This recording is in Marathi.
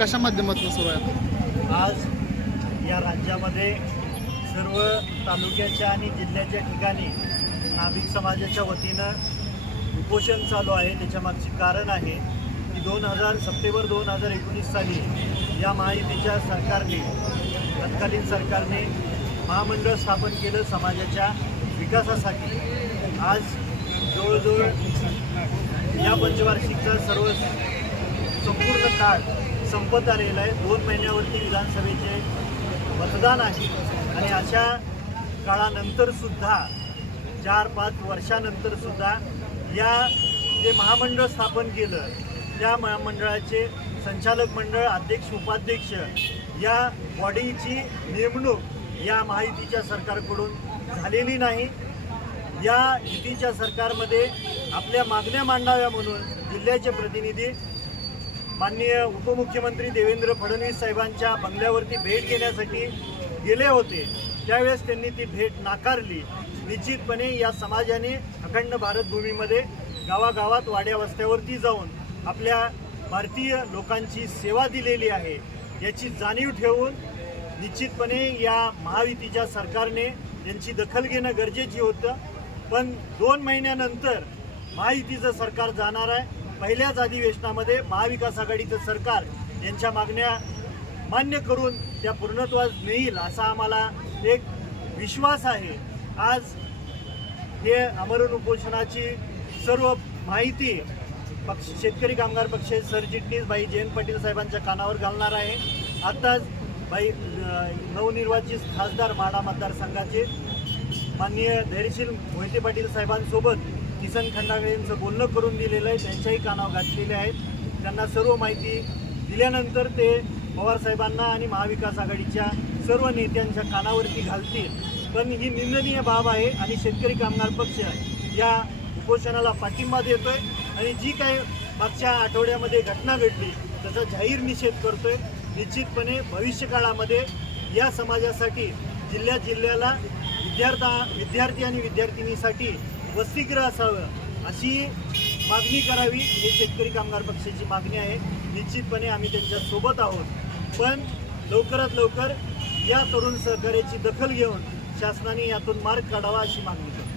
कशा माध्यमातून सुरू आहे आज या राज्यामध्ये सर्व तालुक्याच्या आणि जिल्ह्याच्या ठिकाणी नाभिक समाजाच्या वतीनं उपोषण चालू आहे त्याच्यामागचे कारण आहे की दोन हजार सप्टेंबर दोन हजार एकोणीस साली या महायुतीच्या सरकारने तत्कालीन सरकारने महामंडळ स्थापन केलं समाजाच्या विकासासाठी आज जवळजवळ या पंचवार्षिकचा सर्व संपूर्ण काळ संपत आलेलं आहे दोन महिन्यावरती विधानसभेचे मतदान आहे आणि अशा काळानंतरसुद्धा चार पाच वर्षानंतरसुद्धा या जे महामंडळ स्थापन केलं त्या महामंडळाचे संचालक मंडळ अध्यक्ष उपाध्यक्ष या बॉडीची नेमणूक या माहितीच्या सरकारकडून झालेली नाही या युतीच्या सरकारमध्ये आपल्या मागण्या मांडाव्या म्हणून जिल्ह्याचे प्रतिनिधी माननीय उपमुख्यमंत्री देवेंद्र फडणवीस साहेबांच्या बंगल्यावरती भेट घेण्यासाठी गेले होते त्यावेळेस त्यांनी ती भेट नाकारली निश्चितपणे या समाजाने अखंड भारतभूमीमध्ये गावागावात वाड्या वस्त्यावरती जाऊन आपल्या भारतीय लोकांची सेवा दिलेली आहे याची जाणीव ठेवून निश्चितपणे या महायुतीच्या सरकारने यांची दखल घेणं गरजेची होतं पण दोन महिन्यानंतर महायुतीचं सरकार जाणार आहे पहिल्याच अधिवेशनामध्ये महाविकास आघाडीचं सरकार यांच्या मागण्या मान्य करून त्या पूर्णत्वास नेईल असा आम्हाला एक विश्वास आहे आज हे आमरण उपोषणाची सर्व माहिती पक्ष शेतकरी कामगार पक्ष सरचिटणीस भाई जयंत पाटील साहेबांच्या कानावर घालणार आहे आत्ताच भाई नवनिर्वाचित खासदार माडा मतदारसंघाचे माननीय धैर्यशील मोहिते पाटील साहेबांसोबत किसन खंडागळेंचं बोलणं करून दिलेलं आहे त्यांच्याही कानावर घातलेले आहेत त्यांना सर्व माहिती दिल्यानंतर ते पवारसाहेबांना आणि महाविकास आघाडीच्या सर्व नेत्यांच्या कानावरती घालतील पण ही निंदनीय बाब आहे आणि शेतकरी कामगार पक्ष या उपोषणाला पाठिंबा देतोय आणि जी काही मागच्या आठवड्यामध्ये घटना घडली त्याचा जाहीर निषेध करतोय निश्चितपणे भविष्यकाळामध्ये या समाजासाठी जिल्ह्या जिल्ह्याला विद्यार्था विद्यार्थी आणि विद्यार्थिनीसाठी वसतिगृह असावं अशी मागणी करावी हे शेतकरी कामगार पक्षाची मागणी आहे निश्चितपणे आम्ही त्यांच्यासोबत आहोत पण लवकरात लवकर या तरुण सहकार्याची दखल घेऊन शासनाने यातून मार्ग काढावा अशी मागणी करतो